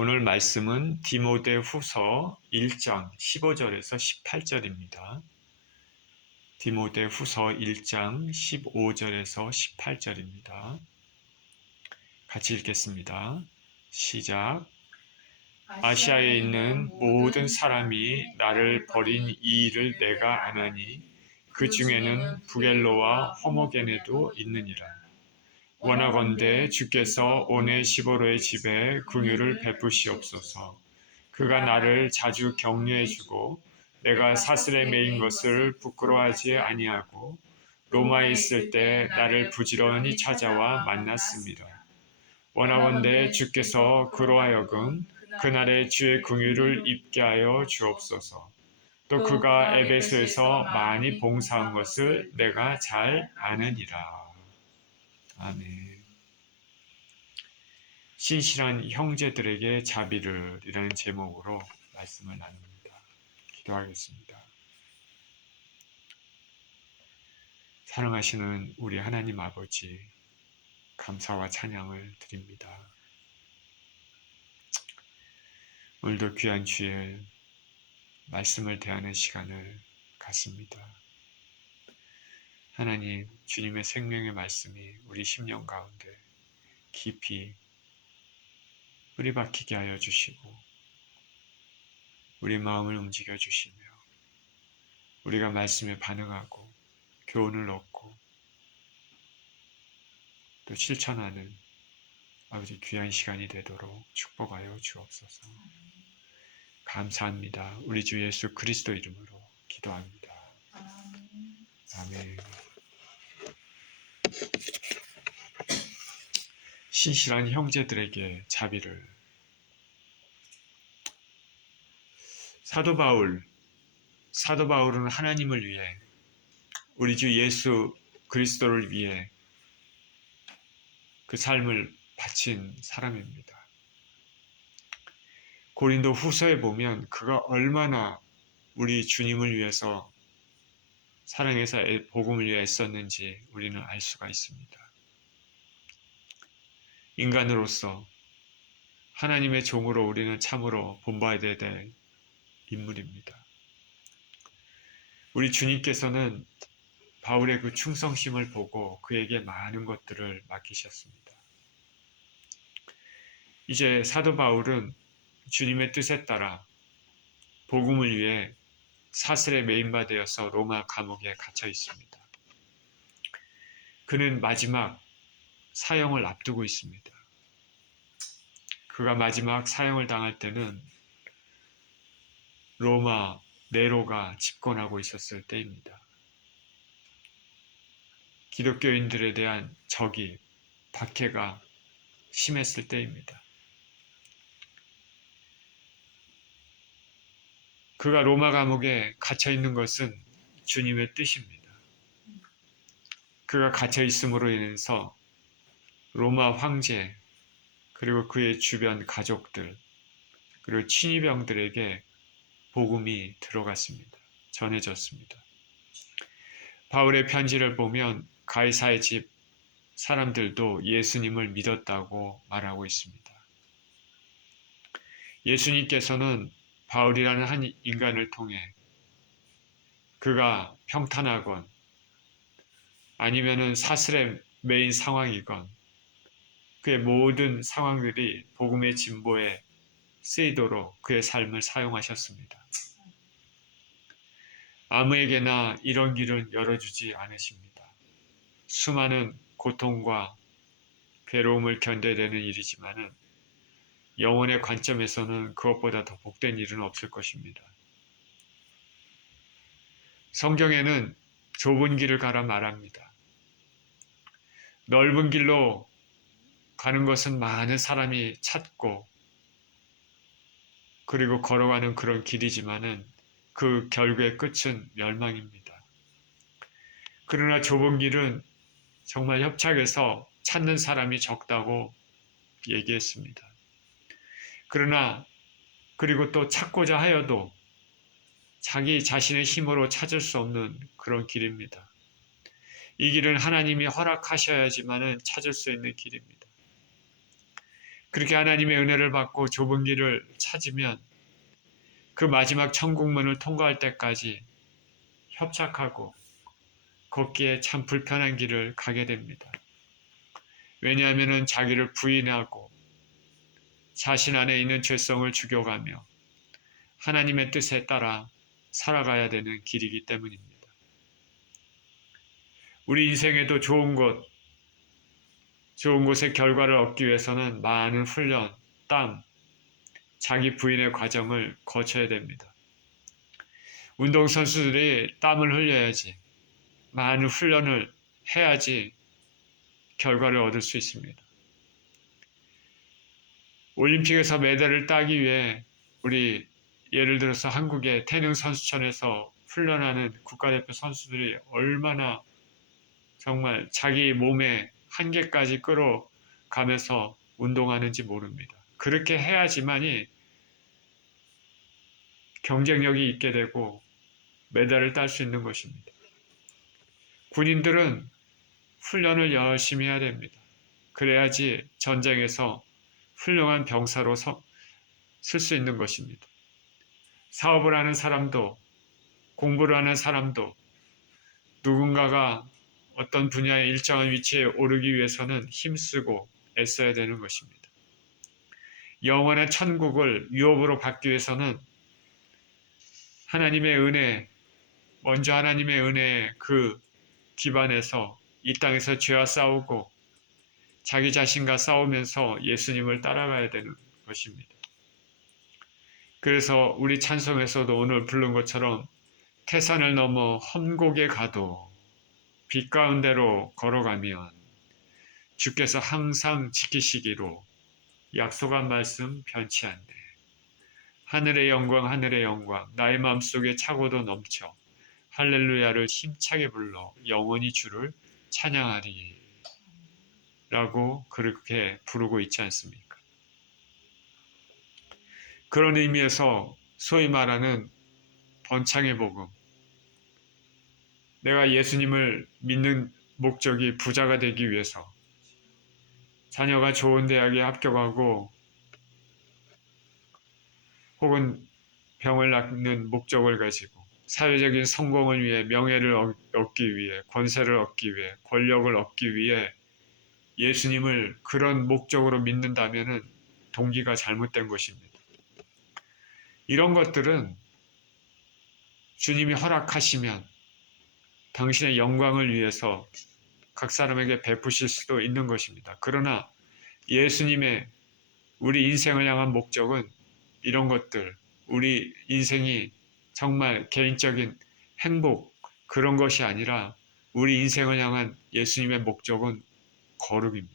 오늘 말씀은 디모데후서 1장 15절에서 18절입니다. 디모데후서 1장 15절에서 18절입니다. 같이 읽겠습니다. 시작. 아시아에 있는 모든 사람이 나를 버린 이 일을 내가 아나니 그 중에는 부겔로와 호모게네도 있느니라. 원하건대 주께서 오네시보로의 집에 긍휼을 베푸시옵소서. 그가 나를 자주 격려해주고 내가 사슬에 매인 것을 부끄러워하지 아니하고 로마에 있을 때 나를 부지런히 찾아와 만났습니다. 원하건대 주께서 그로 하여금 그날의 주의 긍휼을 입게 하여 주옵소서. 또 그가 에베소에서 많이 봉사한 것을 내가 잘 아느니라. 아멘. 신실한 형제들에게 자비를 이라는 제목으로 말씀을 나눕니다. 기도하겠습니다. 사랑하시는 우리 하나님 아버지, 감사와 찬양을 드립니다. 오늘도 귀한 주의 말씀을 대하는 시간을 갖습니다. 하나님, 주님의 생명의 말씀이 우리 심령 가운데 깊이 뿌리박히게 하여 주시고 우리 마음을 움직여 주시며 우리가 말씀에 반응하고 교훈을 얻고 또 실천하는 아버지 귀한 시간이 되도록 축복하여 주옵소서. 감사합니다. 우리 주 예수 그리스도 이름으로 기도합니다. 아멘. 신실한 형제들에게 자비를. 사도 바울은 하나님을 위해 우리 주 예수 그리스도를 위해 그 삶을 바친 사람입니다. 고린도 후서에 보면 그가 얼마나 우리 주님을 위해서 사랑해서 복음을 위해 애썼는지 우리는 알 수가 있습니다. 인간으로서 하나님의 종으로 우리는 참으로 본받아야 될 인물입니다. 우리 주님께서는 바울의 그 충성심을 보고 그에게 많은 것들을 맡기셨습니다. 이제 사도 바울은 주님의 뜻에 따라 복음을 위해 사슬에 매인바 되어서 로마 감옥에 갇혀 있습니다. 그는 마지막 사형을 앞두고 있습니다. 그가 마지막 사형을 당할 때는 로마 네로가 집권하고 있었을 때입니다. 기독교인들에 대한 적이, 박해가 심했을 때입니다. 그가 로마 감옥에 갇혀 있는 것은 주님의 뜻입니다. 그가 갇혀 있음으로 인해서 로마 황제 그리고 그의 주변 가족들 그리고 친위병들에게 복음이 들어갔습니다. 전해졌습니다. 바울의 편지를 보면 가이사의 집 사람들도 예수님을 믿었다고 말하고 있습니다. 예수님께서는 바울이라는 한 인간을 통해 그가 평탄하건 아니면은 사슬에 매인 상황이건 그의 모든 상황들이 복음의 진보에 쓰이도록 그의 삶을 사용하셨습니다. 아무에게나 이런 길은 열어주지 않으십니다. 수많은 고통과 괴로움을 견뎌야 되는 일이지만은 영혼의 관점에서는 그것보다 더 복된 일은 없을 것입니다. 성경에는 좁은 길을 가라 말합니다. 넓은 길로 가는 것은 많은 사람이 찾고 그리고 걸어가는 그런 길이지만은 그 결국의 끝은 멸망입니다. 그러나 좁은 길은 정말 협착해서 찾는 사람이 적다고 얘기했습니다. 그러나 그리고 또 찾고자 하여도 자기 자신의 힘으로 찾을 수 없는 그런 길입니다. 이 길은 하나님이 허락하셔야지만은 찾을 수 있는 길입니다. 그렇게 하나님의 은혜를 받고 좁은 길을 찾으면 그 마지막 천국문을 통과할 때까지 협착하고 걷기에 참 불편한 길을 가게 됩니다. 왜냐하면 자기를 부인하고 자신 안에 있는 죄성을 죽여가며 하나님의 뜻에 따라 살아가야 되는 길이기 때문입니다. 우리 인생에도 좋은 곳의 결과를 얻기 위해서는 많은 훈련, 땀, 자기 부인의 과정을 거쳐야 됩니다. 운동선수들이 땀을 흘려야지, 많은 훈련을 해야지 결과를 얻을 수 있습니다. 올림픽에서 메달을 따기 위해 우리 예를 들어서 한국의 태릉 선수촌에서 훈련하는 국가대표 선수들이 얼마나 정말 자기 몸의 한계까지 끌어가면서 운동하는지 모릅니다. 그렇게 해야지만이 경쟁력이 있게 되고 메달을 딸 수 있는 것입니다. 군인들은 훈련을 열심히 해야 됩니다. 그래야지 전쟁에서 훌륭한 병사로 쓸 수 있는 것입니다. 사업을 하는 사람도 공부를 하는 사람도 누군가가 어떤 분야의 일정한 위치에 오르기 위해서는 힘쓰고 애써야 되는 것입니다. 영원한 천국을 유업으로 받기 위해서는 하나님의 은혜, 먼저 하나님의 은혜의 그 기반에서 이 땅에서 죄와 싸우고 자기 자신과 싸우면서 예수님을 따라가야 되는 것입니다. 그래서 우리 찬송에서도 오늘 부른 것처럼 태산을 넘어 험곡에 가도 빛 가운데로 걸어가면 주께서 항상 지키시기로 약속한 말씀 변치 않네. 하늘의 영광 나의 마음속에 차고도 넘쳐 할렐루야를 힘차게 불러 영원히 주를 찬양하리 라고 그렇게 부르고 있지 않습니까? 그런 의미에서 소위 말하는 번창의 복음, 내가 예수님을 믿는 목적이 부자가 되기 위해서 자녀가 좋은 대학에 합격하고 혹은 병을 낫는 목적을 가지고 사회적인 성공을 위해 명예를 얻기 위해 권세를 얻기 위해 권력을 얻기 위해 예수님을 그런 목적으로 믿는다면 동기가 잘못된 것입니다. 이런 것들은 주님이 허락하시면 당신의 영광을 위해서 각 사람에게 베푸실 수도 있는 것입니다. 그러나 예수님의 우리 인생을 향한 목적은 이런 것들, 우리 인생이 정말 개인적인 행복, 그런 것이 아니라 우리 인생을 향한 예수님의 목적은 거룩입니다.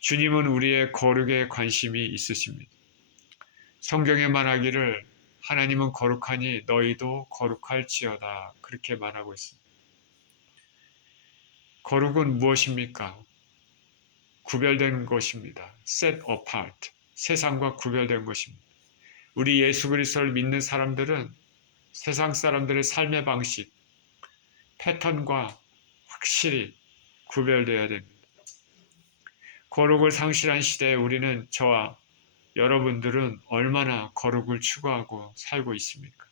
주님은 우리의 거룩에 관심이 있으십니다. 성경에 말하기를 하나님은 거룩하니 너희도 거룩할지어다 그렇게 말하고 있습니다. 거룩은 무엇입니까? 구별된 것입니다. set apart, 세상과 구별된 것입니다. 우리 예수 그리스도를 믿는 사람들은 세상 사람들의 삶의 방식, 패턴과 확실히 구별되어야 됩니다. 거룩을 상실한 시대에 우리는 저와 여러분들은 얼마나 거룩을 추구하고 살고 있습니까?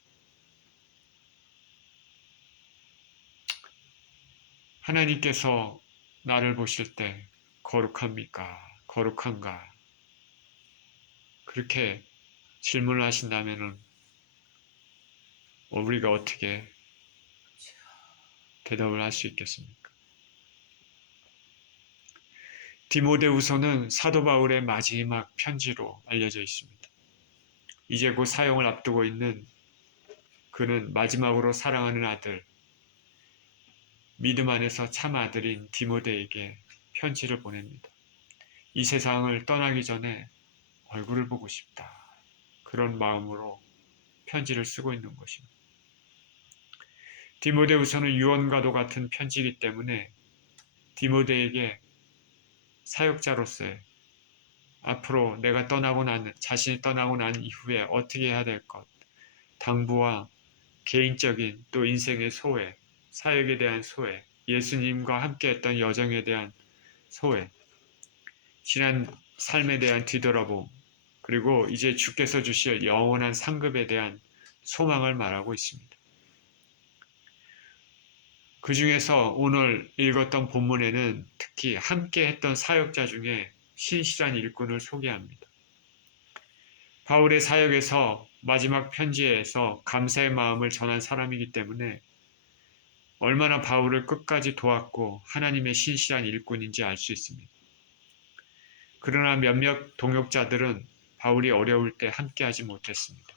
하나님께서 나를 보실 때 거룩합니까? 거룩한가? 그렇게 질문을 하신다면 우리가 어떻게 대답을 할 수 있겠습니까? 디모데후서는 사도 바울의 마지막 편지로 알려져 있습니다. 이제 곧 사형을 앞두고 있는 그는 마지막으로 사랑하는 아들, 믿음 안에서 참 아들인 디모데에게 편지를 보냅니다. 이 세상을 떠나기 전에 얼굴을 보고 싶다. 그런 마음으로 편지를 쓰고 있는 것입니다. 디모데후서는 유언과도 같은 편지이기 때문에 디모데에게 사역자로서의 앞으로 내가 자신이 떠나고 난 이후에 어떻게 해야 될 것, 당부와 개인적인 또 인생의 소회, 사역에 대한 소회, 예수님과 함께 했던 여정에 대한 소회, 지난 삶에 대한 뒤돌아봄, 그리고 이제 주께서 주실 영원한 상급에 대한 소망을 말하고 있습니다. 그 중에서 오늘 읽었던 본문에는 특히 함께 했던 사역자 중에 신실한 일꾼을 소개합니다. 바울의 사역에서 마지막 편지에서 감사의 마음을 전한 사람이기 때문에 얼마나 바울을 끝까지 도왔고 하나님의 신실한 일꾼인지 알 수 있습니다. 그러나 몇몇 동역자들은 바울이 어려울 때 함께하지 못했습니다.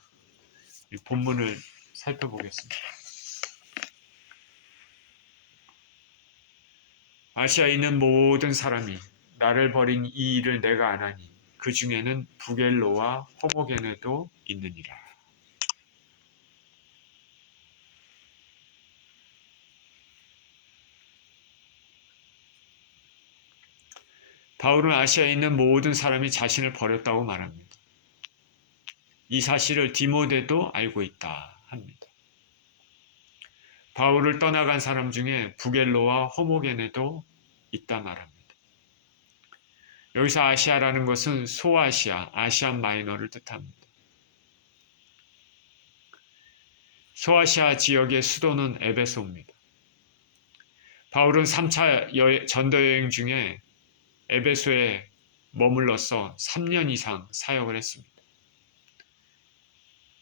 이 본문을 살펴보겠습니다. 아시아에 있는 모든 사람이 나를 버린 이 일을 내가 아나니 그 중에는 부겔로와 호모게네도 있느니라. 바울은 아시아에 있는 모든 사람이 자신을 버렸다고 말합니다. 이 사실을 디모데도 알고 있다 합니다. 바울을 떠나간 사람 중에 부겔로와 호모게네도 있다 말합니다. 여기서 아시아라는 것은 소아시아, 아시안 마이너를 뜻합니다. 소아시아 지역의 수도는 에베소입니다. 바울은 3차 전도여행 중에 에베소에 머물러서 3년 이상 사역을 했습니다.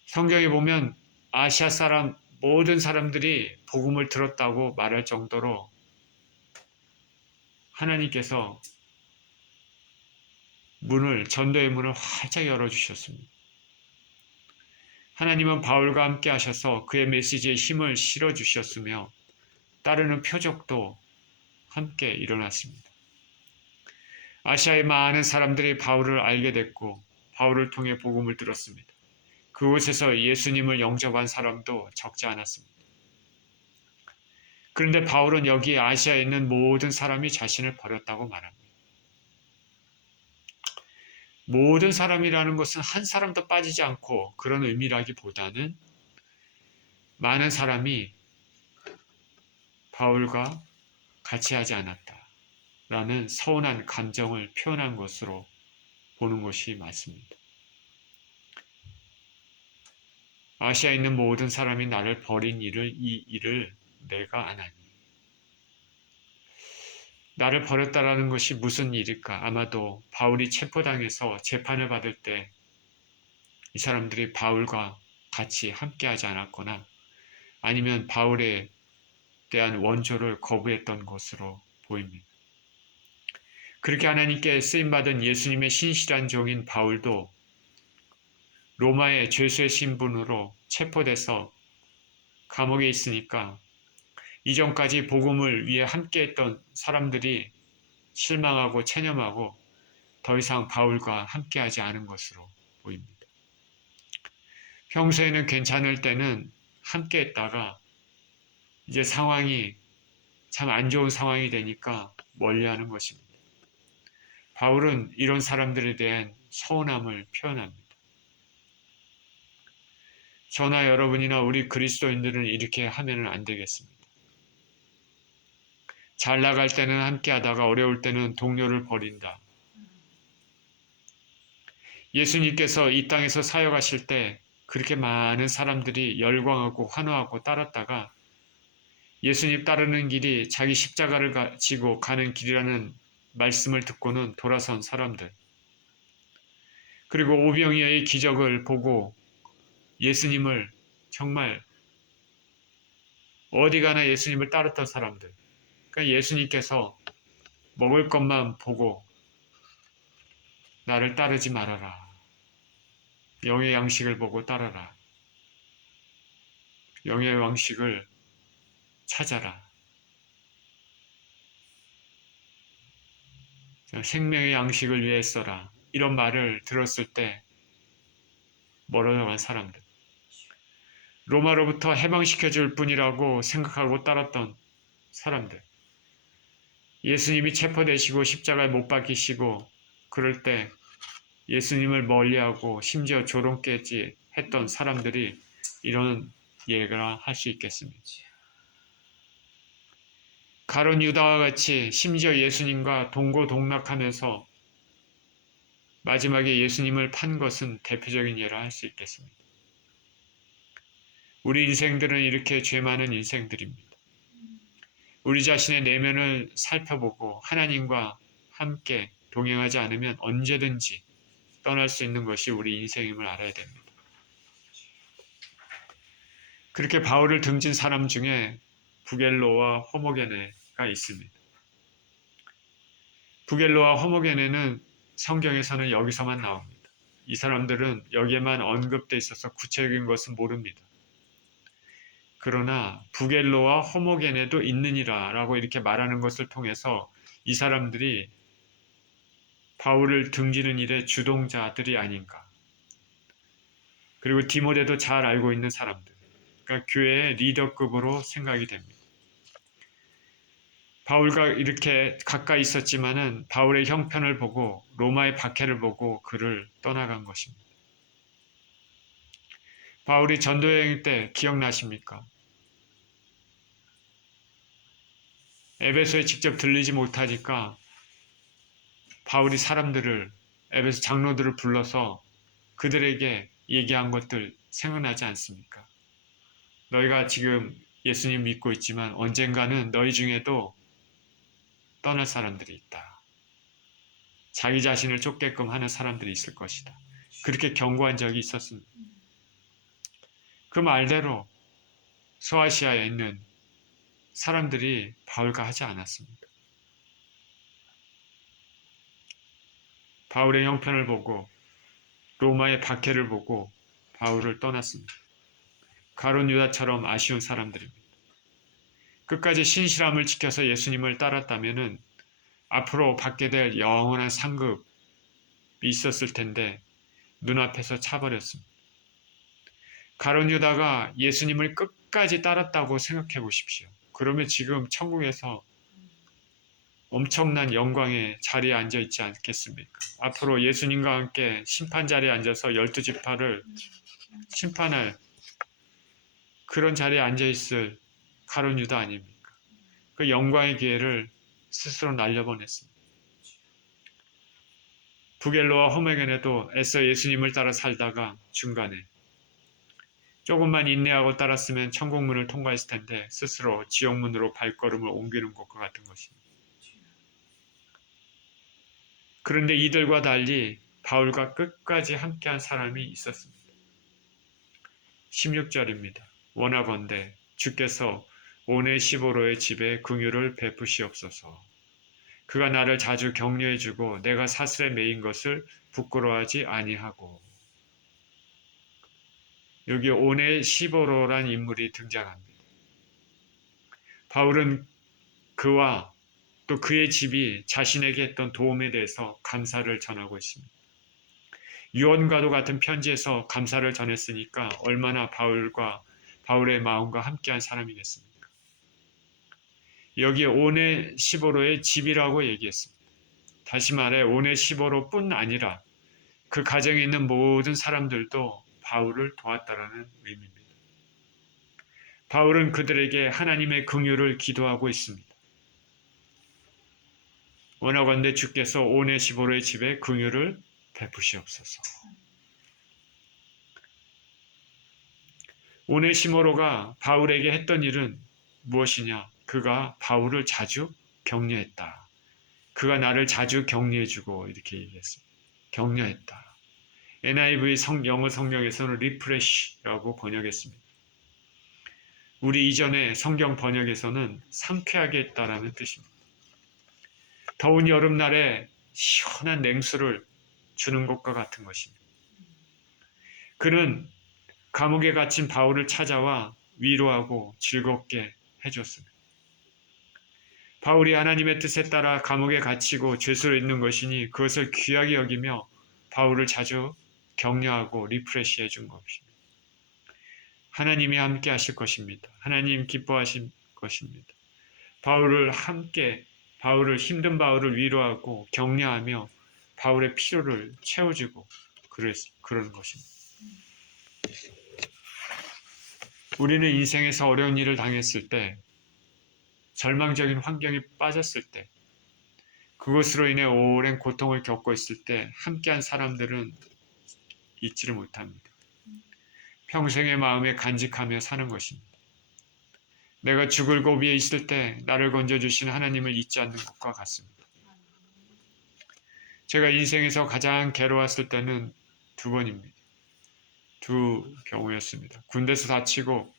성경에 보면 아시아 사람 모든 사람들이 복음을 들었다고 말할 정도로 하나님께서 전도의 문을 활짝 열어주셨습니다. 하나님은 바울과 함께 하셔서 그의 메시지에 힘을 실어주셨으며 따르는 표적도 함께 일어났습니다. 아시아의 많은 사람들이 바울을 알게 됐고 바울을 통해 복음을 들었습니다. 그곳에서 예수님을 영접한 사람도 적지 않았습니다. 그런데 바울은 여기 아시아에 있는 모든 사람이 자신을 버렸다고 말합니다. 모든 사람이라는 것은 한 사람도 빠지지 않고 그런 의미라기보다는 많은 사람이 바울과 같이 하지 않았다라는 서운한 감정을 표현한 것으로 보는 것이 맞습니다. 아시아에 있는 모든 사람이 나를 버린 이 일을 내가 아나니. 나를 버렸다라는 것이 무슨 일일까? 아마도 바울이 체포당해서 재판을 받을 때 이 사람들이 바울과 같이 함께하지 않았거나 아니면 바울에 대한 원조를 거부했던 것으로 보입니다. 그렇게 하나님께 쓰임받은 예수님의 신실한 종인 바울도 로마의 죄수의 신분으로 체포돼서 감옥에 있으니까 이전까지 복음을 위해 함께했던 사람들이 실망하고 체념하고 더 이상 바울과 함께하지 않은 것으로 보입니다. 평소에는 괜찮을 때는 함께했다가 이제 상황이 참 안 좋은 상황이 되니까 멀리하는 것입니다. 바울은 이런 사람들에 대한 서운함을 표현합니다. 저나 여러분이나 우리 그리스도인들은 이렇게 하면 안 되겠습니다. 잘 나갈 때는 함께하다가 어려울 때는 동료를 버린다. 예수님께서 이 땅에서 사역하실 때 그렇게 많은 사람들이 열광하고 환호하고 따랐다가 예수님 따르는 길이 자기 십자가를 지고 가는 길이라는 말씀을 듣고는 돌아선 사람들. 그리고 오병이어의 기적을 보고 예수님을 정말 어디 가나 예수님을 따랐던 사람들. 그러니까 예수님께서 먹을 것만 보고 나를 따르지 말아라. 영의 양식을 보고 따라라. 영의 양식을 찾아라. 생명의 양식을 위해 써라. 이런 말을 들었을 때 멀어져간 사람들. 로마로부터 해방시켜줄 뿐이라고 생각하고 따랐던 사람들. 예수님이 체포되시고 십자가에 못 박히시고 그럴 때 예수님을 멀리하고 심지어 조롱까지 했던 사람들이 이런 예가 할 수 있겠습니다. 가룟 유다와 같이 심지어 예수님과 동고동락하면서 마지막에 예수님을 판 것은 대표적인 예라 할 수 있겠습니다. 우리 인생들은 이렇게 죄 많은 인생들입니다. 우리 자신의 내면을 살펴보고 하나님과 함께 동행하지 않으면 언제든지 떠날 수 있는 것이 우리 인생임을 알아야 됩니다. 그렇게 바울을 등진 사람 중에 부겔로와 호모게네가 있습니다. 부겔로와 호모게네는 성경에서는 여기서만 나옵니다. 이 사람들은 여기에만 언급돼 있어서 구체적인 것은 모릅니다. 그러나 부겔로와 호모게네도 있느니라 라고 이렇게 말하는 것을 통해서 이 사람들이 바울을 등지는 일의 주동자들이 아닌가. 그리고 디모데도 잘 알고 있는 사람들. 그러니까 교회의 리더급으로 생각이 됩니다. 바울과 이렇게 가까이 있었지만은 바울의 형편을 보고 로마의 박해를 보고 그를 떠나간 것입니다. 바울이 전도여행 때 기억나십니까? 에베소에 직접 들리지 못하니까 바울이 사람들을 에베소 장로들을 불러서 그들에게 얘기한 것들 생각나지 않습니까? 너희가 지금 예수님 믿고 있지만 언젠가는 너희 중에도 떠날 사람들이 있다. 자기 자신을 쫓게끔 하는 사람들이 있을 것이다. 그렇게 경고한 적이 있었습니다. 그 말대로 소아시아에 있는 사람들이 바울과 하지 않았습니다. 바울의 형편을 보고 로마의 박해를 보고 바울을 떠났습니다. 가룟 유다처럼 아쉬운 사람들입니다. 끝까지 신실함을 지켜서 예수님을 따랐다면 앞으로 받게 될 영원한 상급이 있었을 텐데 눈앞에서 차버렸습니다. 가룟 유다가 예수님을 끝까지 따랐다고 생각해 보십시오. 그러면 지금 천국에서 엄청난 영광의 자리에 앉아 있지 않겠습니까? 앞으로 예수님과 함께 심판 자리에 앉아서 12지파를 심판할 그런 자리에 앉아 있을 가룟 유다 아닙니까? 그 영광의 기회를 스스로 날려보냈습니다. 부겔로와 호메겐에도 애써 예수님을 따라 살다가 중간에 조금만 인내하고 따랐으면 천국문을 통과했을 텐데 스스로 지옥문으로 발걸음을 옮기는 것과 같은 것입니다. 그런데 이들과 달리 바울과 끝까지 함께한 사람이 있었습니다. 16절입니다. 원하건대 주께서 오네시보로의 집에 긍휼을 베푸시옵소서. 그가 나를 자주 격려해주고 내가 사슬에 매인 것을 부끄러워하지 아니하고. 여기 오네시보로란 인물이 등장합니다. 바울은 그와 또 그의 집이 자신에게 했던 도움에 대해서 감사를 전하고 있습니다. 유언과도 같은 편지에서 감사를 전했으니까 얼마나 바울의 마음과 함께한 사람이겠습니까? 여기에 오네시보로의 집이라고 얘기했습니다. 다시 말해 오네시보로뿐 아니라 그 가정에 있는 모든 사람들도 바울을 도왔다라는 의미입니다. 바울은 그들에게 하나님의 긍휼을 기도하고 있습니다. 원하건대 주께서 오네시보로의 집에 긍휼을 베푸시옵소서. 오네시모로가 바울에게 했던 일은 무엇이냐? 그가 바울을 자주 격려했다. 그가 나를 자주 격려해주고 이렇게 얘기했습니다. 격려했다. NIV 영어 성경에서는 리프레시라고 번역했습니다. 우리 이전의 성경 번역에서는 상쾌하게 했다라는 뜻입니다. 더운 여름날에 시원한 냉수를 주는 것과 같은 것입니다. 그는 감옥에 갇힌 바울을 찾아와 위로하고 즐겁게 해줬습니다. 바울이 하나님의 뜻에 따라 감옥에 갇히고 죄수로 있는 것이니 그것을 귀하게 여기며 바울을 자주 격려하고 리프레시 해준 것입니다. 하나님이 함께 하실 것입니다. 하나님 기뻐하실 것입니다. 힘든 바울을 위로하고 격려하며 바울의 필요를 채워주고 그러는 것입니다. 우리는 인생에서 어려운 일을 당했을 때, 절망적인 환경에 빠졌을 때, 그것으로 인해 오랜 고통을 겪고 있을 때 함께한 사람들은 잊지를 못합니다. 평생의 마음에 간직하며 사는 것입니다. 내가 죽을 고비에 있을 때 나를 건져주신 하나님을 잊지 않는 것과 같습니다. 제가 인생에서 가장 괴로웠을 때는 두 번입니다. 두 경우였습니다. 군대에서 다치고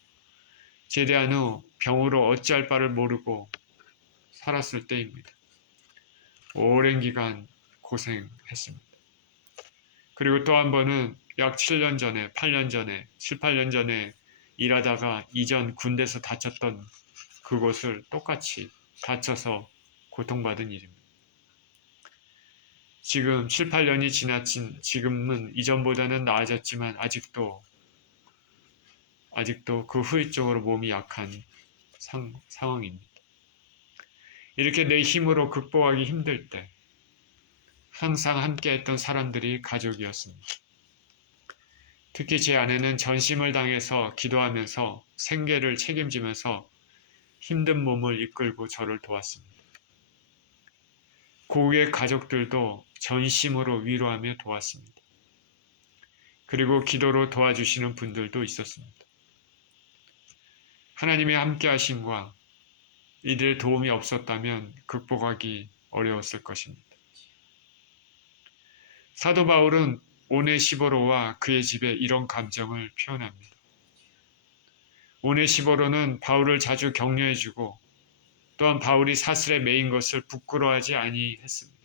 제대한 후 병으로 어찌할 바를 모르고 살았을 때입니다. 오랜 기간 고생했습니다. 그리고 또 한 번은 약 7년 전에, 8년 전에, 7, 8년 전에 일하다가 이전 군대에서 다쳤던 그곳을 똑같이 다쳐서 고통받은 일입니다. 지금 7, 8년이 지나친 지금은 이전보다는 나아졌지만 아직도 그 후유증으로 몸이 약한 상황입니다. 이렇게 내 힘으로 극복하기 힘들 때 항상 함께했던 사람들이 가족이었습니다. 특히 제 아내는 전심을 당해서 기도하면서 생계를 책임지면서 힘든 몸을 이끌고 저를 도왔습니다. 고우의 가족들도 전심으로 위로하며 도왔습니다. 그리고 기도로 도와주시는 분들도 있었습니다. 하나님의 함께하심과 이들의 도움이 없었다면 극복하기 어려웠을 것입니다. 사도 바울은 오네시보로와 그의 집에 이런 감정을 표현합니다. 오네시보로는 바울을 자주 격려해주고 또한 바울이 사슬에 매인 것을 부끄러워하지 아니했습니다.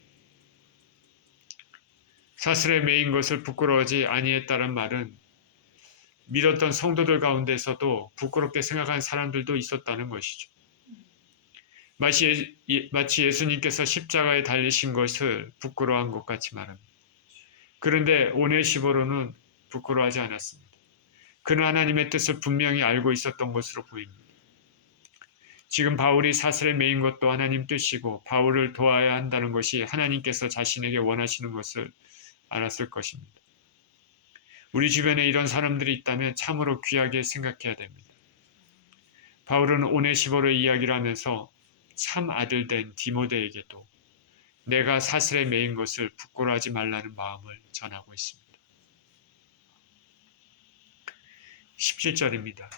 사슬에 매인 것을 부끄러워하지 아니했다는 말은 믿었던 성도들 가운데서도 부끄럽게 생각한 사람들도 있었다는 것이죠. 마치 예수님께서 십자가에 달리신 것을 부끄러워한 것 같이 말합니다. 그런데 오네시보로는 부끄러워하지 않았습니다. 그는 하나님의 뜻을 분명히 알고 있었던 것으로 보입니다. 지금 바울이 사슬에 매인 것도 하나님 뜻이고 바울을 도와야 한다는 것이 하나님께서 자신에게 원하시는 것을 알았을 것입니다. 우리 주변에 이런 사람들이 있다면 참으로 귀하게 생각해야 됩니다. 바울은 오네시보로의 이야기를 하면서 참 아들 된 디모데에게도 내가 사슬에 매인 것을 부끄러워하지 말라는 마음을 전하고 있습니다. 17절입니다.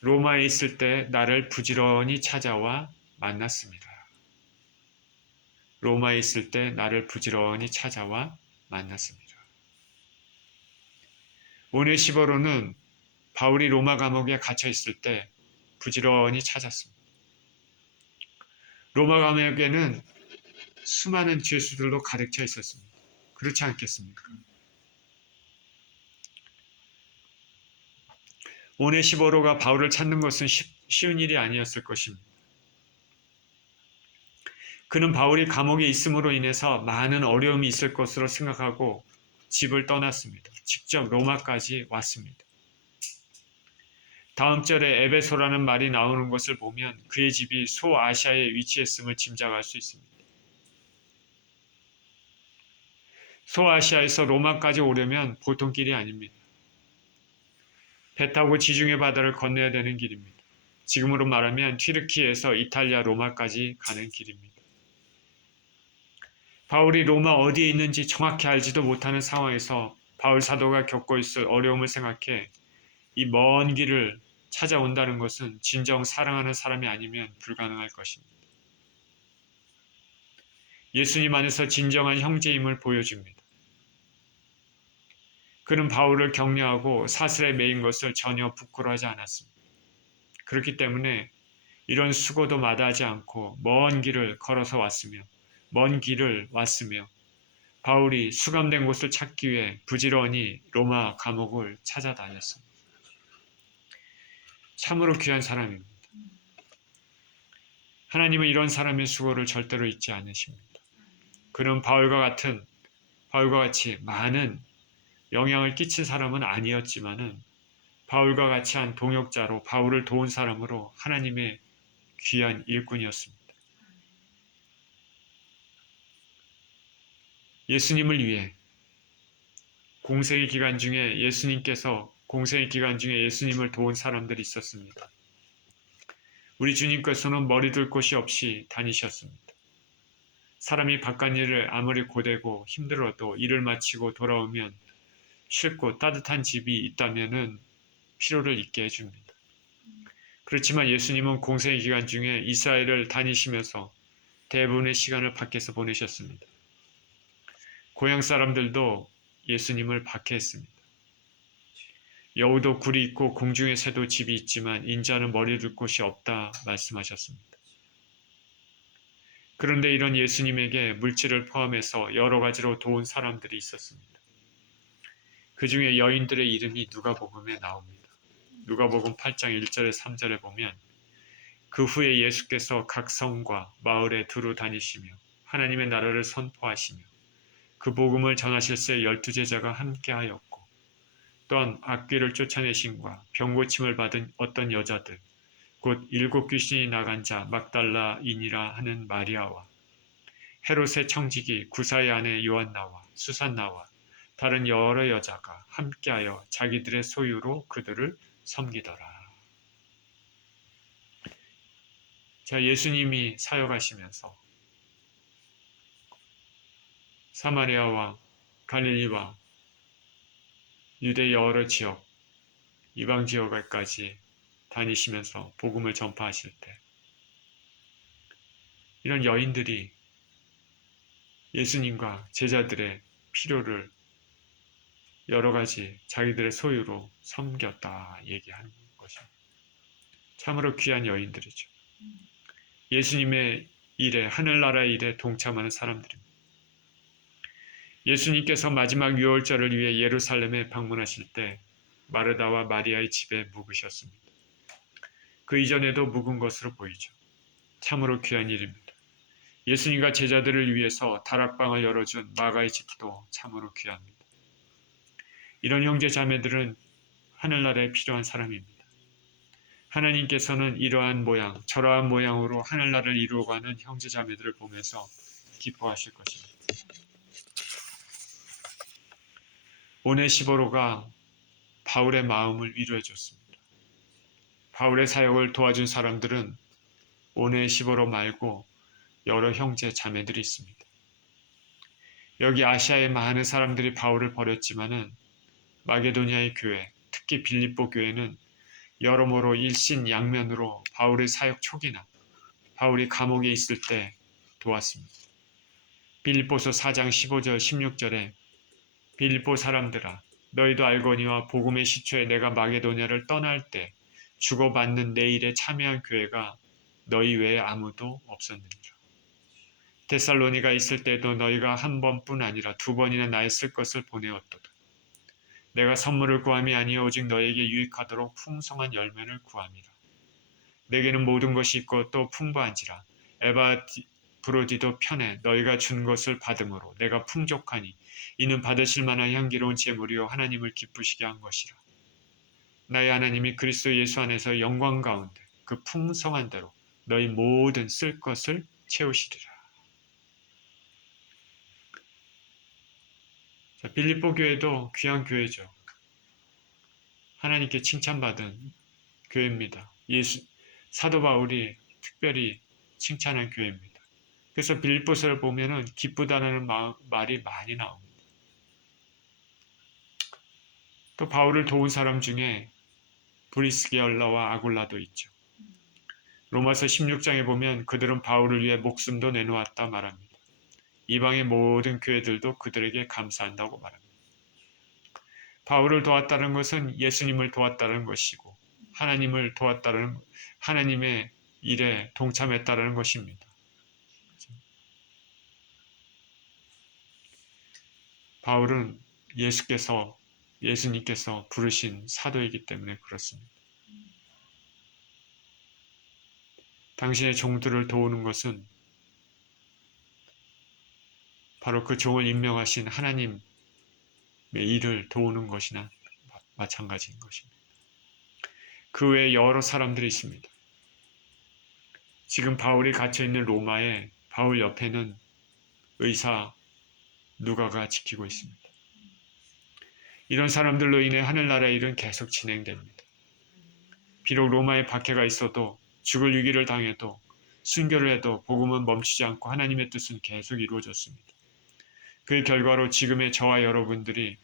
로마에 있을 때 나를 부지런히 찾아와 만났습니다. 로마에 있을 때 나를 부지런히 찾아와 만났습니다. 오네시보로는 바울이 로마 감옥에 갇혀 있을 때 부지런히 찾았습니다. 로마 감옥에는 수많은 죄수들로 가득 차 있었습니다. 그렇지 않겠습니까? 오네시보로가 바울을 찾는 것은 쉬운 일이 아니었을 것입니다. 그는 바울이 감옥에 있음으로 인해서 많은 어려움이 있을 것으로 생각하고 집을 떠났습니다. 직접 로마까지 왔습니다. 다음 절에 에베소라는 말이 나오는 것을 보면 그의 집이 소아시아에 위치했음을 짐작할 수 있습니다. 소아시아에서 로마까지 오려면 보통 길이 아닙니다. 배 타고 지중해 바다를 건너야 되는 길입니다. 지금으로 말하면 튀르키에서 이탈리아 로마까지 가는 길입니다. 바울이 로마 어디에 있는지 정확히 알지도 못하는 상황에서 바울 사도가 겪고 있을 어려움을 생각해 이 먼 길을 찾아온다는 것은 진정 사랑하는 사람이 아니면 불가능할 것입니다. 예수님 안에서 진정한 형제임을 보여줍니다. 그는 바울을 격려하고 사슬에 매인 것을 전혀 부끄러워하지 않았습니다. 그렇기 때문에 이런 수고도 마다하지 않고 먼 길을 왔으며 바울이 수감된 곳을 찾기 위해 부지런히 로마 감옥을 찾아다녔습니다. 참으로 귀한 사람입니다. 하나님은 이런 사람의 수고를 절대로 잊지 않으십니다. 그는 바울과 같이 많은 영향을 끼친 사람은 아니었지만은 바울과 같이 한 동역자로 바울을 도운 사람으로 하나님의 귀한 일꾼이었습니다. 예수님을 위해 공생의 기간 중에 예수님을 도운 사람들이 있었습니다. 우리 주님께서는 머리 둘 곳이 없이 다니셨습니다. 사람이 바깥 일을 아무리 고되고 힘들어도 일을 마치고 돌아오면 쉽고 따뜻한 집이 있다면은 피로를 잊게 해줍니다. 그렇지만 예수님은 공생의 기간 중에 이스라엘을 다니시면서 대부분의 시간을 밖에서 보내셨습니다. 고향 사람들도 예수님을 박해했습니다. 여우도 굴이 있고 공중의 새도 집이 있지만 인자는 머리 둘 곳이 없다 말씀하셨습니다. 그런데 이런 예수님에게 물질을 포함해서 여러 가지로 도운 사람들이 있었습니다. 그 중에 여인들의 이름이 누가복음에 나옵니다. 누가복음 8장 1절에 3절에 보면 그 후에 예수께서 각 성과 마을에 두루 다니시며 하나님의 나라를 선포하시며 그 복음을 전하실새 12제자가 함께하였고 또한 악귀를 쫓아내심과 병고침을 받은 어떤 여자들 곧 7 귀신이 나간 자 막달라인이라 하는 마리아와 헤롯의 청지기 구사의 아내 요한나와 수산나와 다른 여러 여자가 함께하여 자기들의 소유로 그들을 섬기더라. 자, 예수님이 사역하시면서 사마리아와 갈릴리와 유대 여러 지역, 이방 지역까지 다니시면서 복음을 전파하실 때 이런 여인들이 예수님과 제자들의 필요를 여러 가지 자기들의 소유로 섬겼다 얘기하는 것입니다. 참으로 귀한 여인들이죠. 예수님의 일에, 하늘나라의 일에 동참하는 사람들입니다. 예수님께서 마지막 유월절을 위해 예루살렘에 방문하실 때 마르다와 마리아의 집에 묵으셨습니다. 그 이전에도 묵은 것으로 보이죠. 참으로 귀한 일입니다. 예수님과 제자들을 위해서 다락방을 열어준 마가의 집도 참으로 귀합니다. 이런 형제 자매들은 하늘나라에 필요한 사람입니다. 하나님께서는 이러한 모양, 저러한 모양으로 하늘나라를 이루어가는 형제 자매들을 보면서 기뻐하실 것입니다. 오네시보로가 바울의 마음을 위로해 줬습니다. 바울의 사역을 도와준 사람들은 오네시보로 말고 여러 형제 자매들이 있습니다. 여기 아시아의 많은 사람들이 바울을 버렸지만은 마게도니아의 교회, 특히 빌립보 교회는 여러모로 일신양면으로 바울의 사역 초기나 바울이 감옥에 있을 때 도왔습니다. 빌립보서 4장 15절 16절에 빌립보 사람들아 너희도 알거니와 복음의 시초에 내가 마게도냐를 떠날 때 주고받는 내 일에 참여한 교회가 너희 외에 아무도 없었느니라. 데살로니가 있을 때도 너희가 한 번뿐 아니라 2번이나 나의 쓸 것을 보내었도다. 내가 선물을 구함이 아니요 오직 너에게 유익하도록 풍성한 열매를 구함이라. 내게는 모든 것이 있고 또 풍부한지라. 에바브로디도 편에 너희가 준 것을 받음으로 내가 풍족하니 이는 받으실 만한 향기로운 제물이요 하나님을 기쁘시게 한 것이라. 나의 하나님이 그리스도 예수 안에서 영광 가운데 그 풍성한 대로 너희 모든 쓸 것을 채우시리라. 자, 빌립보 교회도 귀한 교회죠. 하나님께 칭찬받은 교회입니다. 사도 바울이 특별히 칭찬한 교회입니다. 그래서 빌립보서를 보면은 기쁘다는 말이 많이 나옵니다. 또 바울을 도운 사람 중에 브리스게올라와 아굴라도 있죠. 로마서 16장에 보면 그들은 바울을 위해 목숨도 내놓았다 말합니다. 이방의 모든 교회들도 그들에게 감사한다고 말합니다. 바울을 도왔다는 것은 예수님을 도왔다는 것이고 하나님을 도왔다는 하나님의 일에 동참했다는 것입니다. 바울은 예수님께서 부르신 사도이기 때문에 그렇습니다. 당신의 종들을 도우는 것은 바로 그 종을 임명하신 하나님의 일을 도우는 것이나 마찬가지인 것입니다. 그 외에 여러 사람들이 있습니다. 지금 바울이 갇혀있는 로마에 바울 옆에는 의사 누가가 지키고 있습니다. 이런 사람들로 인해 하늘나라의 일은 계속 진행됩니다. 비록 로마에 박해가 있어도 죽을 위기를 당해도 순교를 해도 복음은 멈추지 않고 하나님의 뜻은 계속 이루어졌습니다. 그 결과로 지금의 저와 여러분들이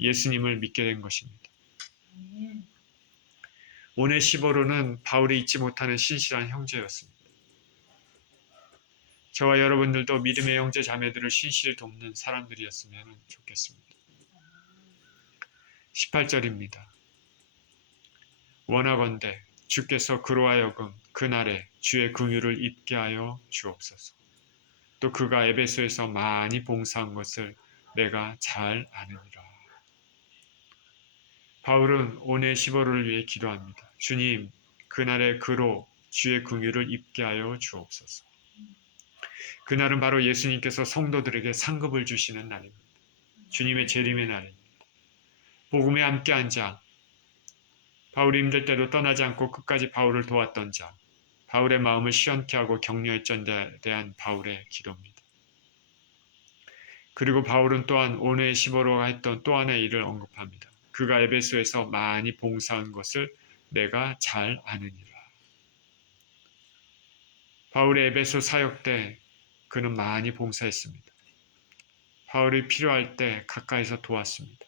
예수님을 믿게 된 것입니다. 오네시보로는 바울이 잊지 못하는 신실한 형제였습니다. 저와 여러분들도 믿음의 형제 자매들을 신실히 돕는 사람들이었으면 좋겠습니다. 18절입니다. 원하건대 주께서 그로 하여금 그날에 주의 긍휼을 입게 하여 주옵소서. 또 그가 에베소에서 많이 봉사한 것을 내가 잘 아느니라. 바울은 오네시보로를 위해 기도합니다. 주님, 그날에 그로 주의 긍휼을 입게 하여 주옵소서. 그날은 바로 예수님께서 성도들에게 상급을 주시는 날입니다. 주님의 재림의 날입니다. 복음에 함께 한 자, 바울이 힘들 때도 떠나지 않고 끝까지 바울을 도왔던 자, 바울의 마음을 시원케 하고 격려했던 자에 대한 바울의 기도입니다. 그리고 바울은 또한 오네시보로가 했던 또 하나의 일을 언급합니다. 그가 에베소에서 많이 봉사한 것을 내가 잘 아느니라. 바울의 에베소 사역 때 그는 많이 봉사했습니다. 바울이 필요할 때 가까이서 도왔습니다.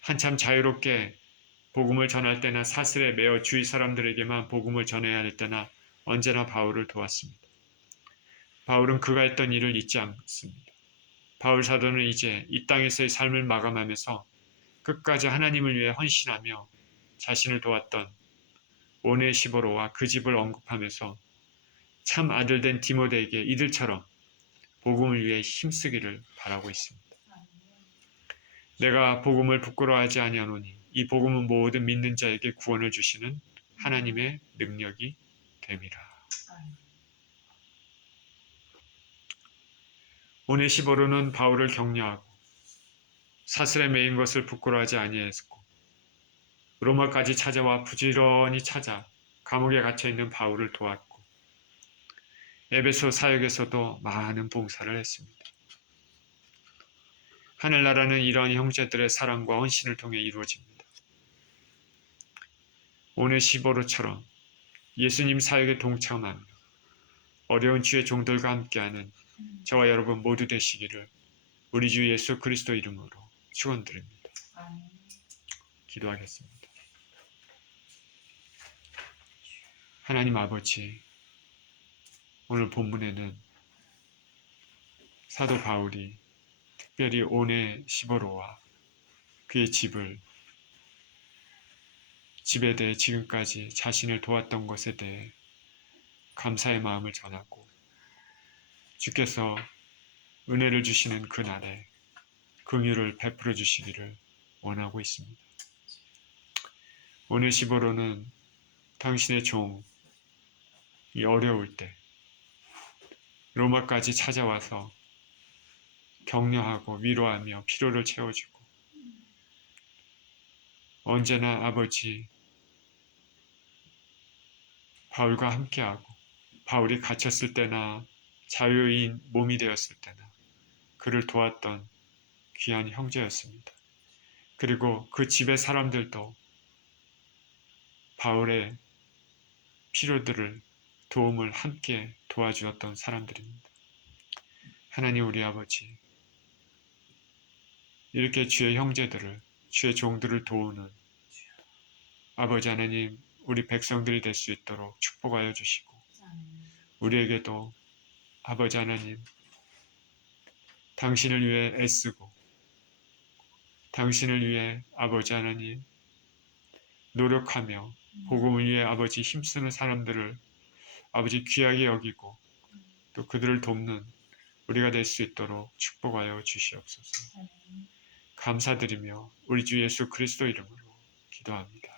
한참 자유롭게 복음을 전할 때나 사슬에 매어 주위 사람들에게만 복음을 전해야 할 때나 언제나 바울을 도왔습니다. 바울은 그가 했던 일을 잊지 않습니다. 바울 사도는 이제 이 땅에서의 삶을 마감하면서 끝까지 하나님을 위해 헌신하며 자신을 도왔던 오네시보로와 그 집을 언급하면서 참 아들 된 디모데에게 이들처럼 복음을 위해 힘쓰기를 바라고 있습니다. 내가 복음을 부끄러워하지 아니하노니 이 복음은 모든 믿는 자에게 구원을 주시는 하나님의 능력이 됨이라. 오네시보로는 바울을 격려하고 사슬에 매인 것을 부끄러워하지 아니했고 로마까지 찾아와 부지런히 찾아 감옥에 갇혀있는 바울을 도왔고 에베소 사역에서도 많은 봉사를 했습니다. 하늘나라는 이러한 형제들의 사랑과 헌신을 통해 이루어집니다. 오네시보로처럼 예수님 사역에 동참하며 어려운 주의 종들과 함께하는 저와 여러분 모두 되시기를 우리 주 예수 그리스도 이름으로 축원드립니다. 기도하겠습니다. 하나님 아버지, 오늘 본문에는 사도 바울이 특별히 오네시보로와 그의 집에 대해 지금까지 자신을 도왔던 것에 대해 감사의 마음을 전하고 주께서 은혜를 주시는 그날에 긍휼을 베풀어 주시기를 원하고 있습니다. 오네시보로는 당신의 종이 어려울 때 로마까지 찾아와서 격려하고 위로하며 필요를 채워주고 언제나 아버지 바울과 함께하고 바울이 갇혔을 때나 자유인 몸이 되었을 때나 그를 도왔던 귀한 형제였습니다. 그리고 그 집의 사람들도 바울의 필요들을 도움을 함께 도와주었던 사람들입니다. 하나님 우리 아버지, 이렇게 주의 형제들을, 주의 종들을 도우는 아버지 하나님, 우리 백성들이 될 수 있도록 축복하여 주시고 우리에게도 아버지 하나님, 당신을 위해 애쓰고 당신을 위해 아버지 하나님 노력하며 복음을 위해 아버지 힘쓰는 사람들을 아버지 귀하게 여기고 또 그들을 돕는 우리가 될 수 있도록 축복하여 주시옵소서. 감사드리며 우리 주 예수 그리스도 이름으로 기도합니다.